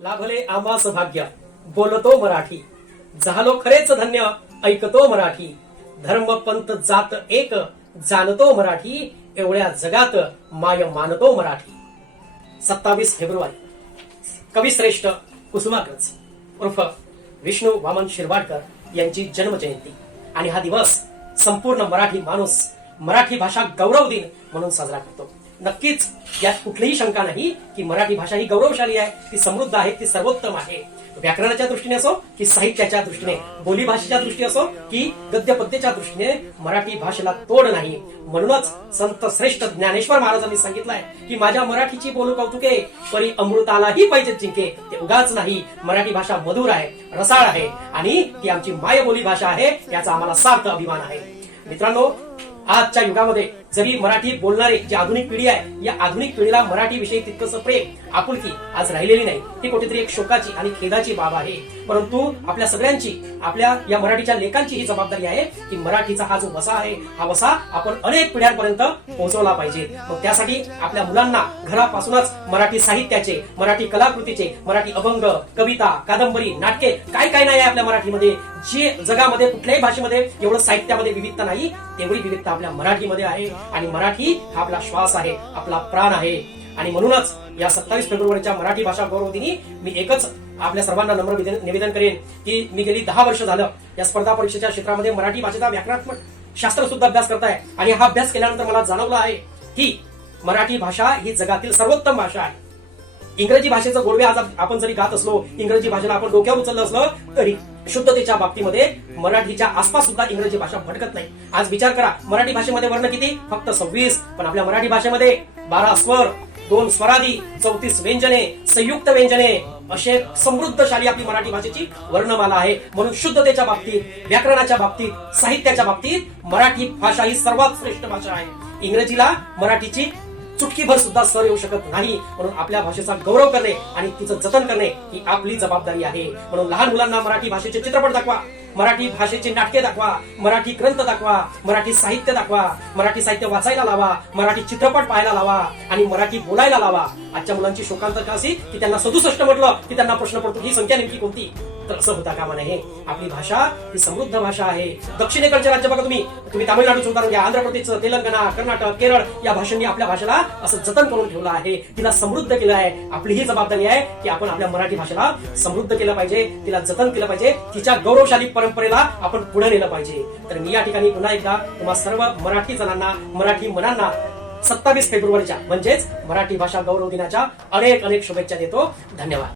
लाभले आम्हास भाग्य बोलतो मराठी, झालो खरेच धन्य ऐकतो मराठी, धर्म पंथ जात एक जाणतो मराठी, एवढ्या जगात माय मानतो मराठी. 27 फेब्रुवारी कविश्रेष्ठ कुसुमाग्रज उर्फ विष्णू वामन शिरवाडकर यांची जन्मजयंती आणि हा दिवस संपूर्ण मराठी माणूस मराठी भाषा गौरव दिन म्हणून साजरा करतो. नक्कीच यात कुठलीही शंका नाही की मराठी भाषा ही गौरवशाली आहे, ती समृद्ध आहे, ती सर्वोत्तम आहे. व्याकरणाच्या दृष्टीने असो की साहित्याच्या दृष्टीने, बोलीभाषेच्या दृष्टीने असो की गद्य पद्याच्या दृष्टीने मराठी भाषेला तोड नाही. म्हणूनच संत श्रेष्ठ ज्ञानेश्वर महाराजांनी सांगितलंय की माझ्या मराठीची बोलू कौतुके परी अमृतालाही पाहिजे जिंके. ते उगाच नाही, मराठी भाषा मधुर आहे, रसाळ आहे आणि ती आमची मायबोली भाषा आहे, याचा आम्हाला सार्थ अभिमान आहे. मित्रांनो, आजच्या युगामध्ये जरी मराठी बोलणारे जी आधुनिक पिढी आहे, या आधुनिक पिढीला मराठी विषयी तितकंसं प्रेम आपुलकी आज राहिलेली नाही. ही कुठेतरी एक शोकाची आणि खेदाची बाब आहे. परंतु आपल्या सगळ्यांची, आपल्या या मराठीच्या लेखांची ही जबाबदारी आहे की मराठीचा हा जो वसा आहे, हा वसा आपण अनेक पिढ्यांपर्यंत पोहोचवला पाहिजे. मग त्यासाठी आपल्या मुलांना घरापासूनच मराठी साहित्याचे, मराठी कलाकृतीचे, मराठी अभंग, कविता, कादंबरी, नाटके, काय काय नाही आपल्या मराठीमध्ये, जे जगामध्ये कुठल्याही भाषेमध्ये एवढं साहित्यामध्ये विविधता नाही, तेवढी विविधता आपल्या मराठीमध्ये आहे. आणि मराठी हा आपला श्वास आहे, आपला प्राण आहे. आणि म्हणूनच या 27 फेब्रुवारीच्या मराठी भाषा गौरव दिनी मी एकच आपल्या सर्वांना नम्र निवेदन करेन की मी गेली 10 वर्ष झालं या स्पर्धा परीक्षेच्या क्षेत्रामध्ये मराठी भाषेचा व्याकरणात्मक शास्त्र सुद्धा अभ्यास करताय. आणि हा अभ्यास केल्यानंतर मला जाणवलं आहे की मराठी भाषा ही जगातील सर्वोत्तम भाषा आहे. इंग्रजी भाषेचं गोडवे आज आपण जरी गात असलो, इंग्रजी भाषेला आपण डोक्यावर उचललं असलं तरी शुद्धतेच्या बाबतीमध्ये मराठीच्या आसपास सुद्धा इंग्रजी भाषा भटकत नाही. आज विचार करा, मराठी भाषेमध्ये वर्ण किती? फक्त 26. पण आपल्या मराठी भाषेमध्ये 12 स्वर, 2 स्वरादी, 34 व्यंजने, संयुक्त व्यंजने, असे समृद्धशाली आपली मराठी भाषेची वर्णमाला आहे. म्हणून शुद्धतेच्या बाबतीत, व्याकरणाच्या बाबतीत, साहित्याच्या बाबतीत मराठी भाषा ही सर्वात श्रेष्ठ भाषा आहे. इंग्रजीला मराठीची चुटकीभर सुद्धा सर येऊ शकत नाही. म्हणून आपल्या भाषेचा गौरव करणे आणि तिचं जतन करणे ही आपली जबाबदारी आहे. म्हणून लहान मुलांना मराठी भाषेचे चित्रपट दाखवा, मराठी भाषेची नाटके दाखवा, मराठी ग्रंथ दाखवा, मराठी साहित्य दाखवा, मराठी साहित्य वाचायला लावा, मराठी चित्रपट पाहायला लावा आणि मराठी बोलायला लावा. आजच्या मुलांची शोकांतिका अशी की त्यांना 67 म्हटलं की त्यांना प्रश्न पडतो ही संख्या नेमकी कोणती. तर असं होता कामा नये. आपली भाषा ही समृद्ध भाषा आहे. दक्षिणेकडचे राज्य बघा, तुम्ही तामिळनाडूचं उदाहरण घ्या, आंध्र प्रदेश, तेलंगणा, कर्नाटक, केरळ या भाषांनी आपल्या भाषेला असं जतन करून ठेवलं आहे, तिला समृद्ध केलं आहे. आपली ही जबाबदारी आहे की आपण आपल्या मराठी भाषेला समृद्ध केलं पाहिजे, तिला जतन केलं पाहिजे, तिच्या गौरवशाली परंपरेला आपण पुढे नेलं पाहिजे. तर मी या ठिकाणी पुन्हा एकदा तुम्हा सर्व मराठी जणांना, मराठी मनांना 27 फेब्रुवारीच्या म्हणजेच मराठी भाषा गौरव दिनाच्या अनेक शुभेच्छा देतो. धन्यवाद.